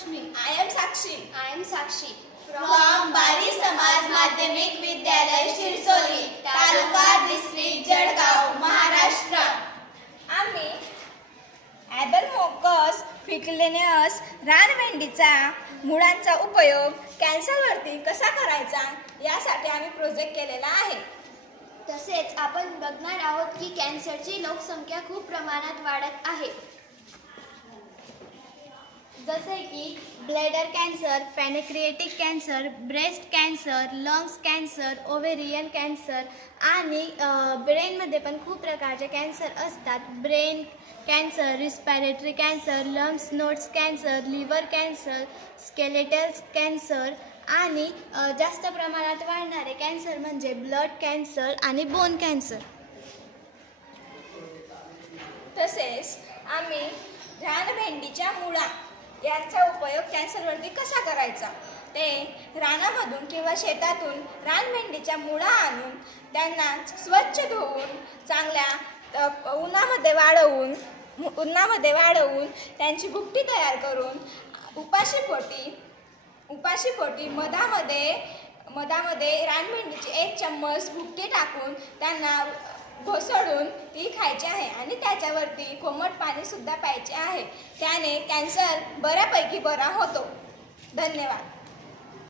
Lakshmi. I am Sakshi. I am Sakshi. From Bari Samaj Madhyamik Vidyalay Shirsoli, taluka district Jalgaon, Maharashtra. आम्ही ॲबलमोकस फिकलेनियस रानवेंडीचा मुळांचा उपयोग कॅन्सरवरती कसा करायचा यासाठी आम्ही प्रोजेक्ट केलेला आहे. तसेच आपण बघणार आहोत की कॅन्सरची लोकसंख्या खूप प्रमाणात वाढत आहे. जसे की bladder cancer, pancreatic cancer, breast cancer, lungs cancer, ovarian cancer आणि ब्रेनमध्ये पण खूप प्रकारचे कॅन्सर असतात. Brain cancer, respiratory cancer, lungs nodes cancer, liver cancer, skeletal cancer आणि जास्त प्रमाणात वाढणारे कॅन्सर म्हणजे ब्लड कॅन्सर आणि बोन कॅन्सर. तसेच आम्ही रानभेंडीच्या मुळा यांचा उपयोग कॅन्सरवरती कसा करायचा ते रानामधून किंवा शेतातून रानभेंडीच्या मुळा आणून त्यांना स्वच्छ धुवून चांगल्या उन्हामध्ये वाळवून त्यांची भुकटी तयार करून उपाशीपोटी मधामध्ये रानभेंडीची 1 चम्मच भुकटी टाकून त्यांना घोसळून ती खायची आहे आणि त्याच्यावरती कोमट पाणी सुद्धा प्यायचे आहे. त्याने कॅन्सर बऱ्यापैकी बरा होतो. धन्यवाद.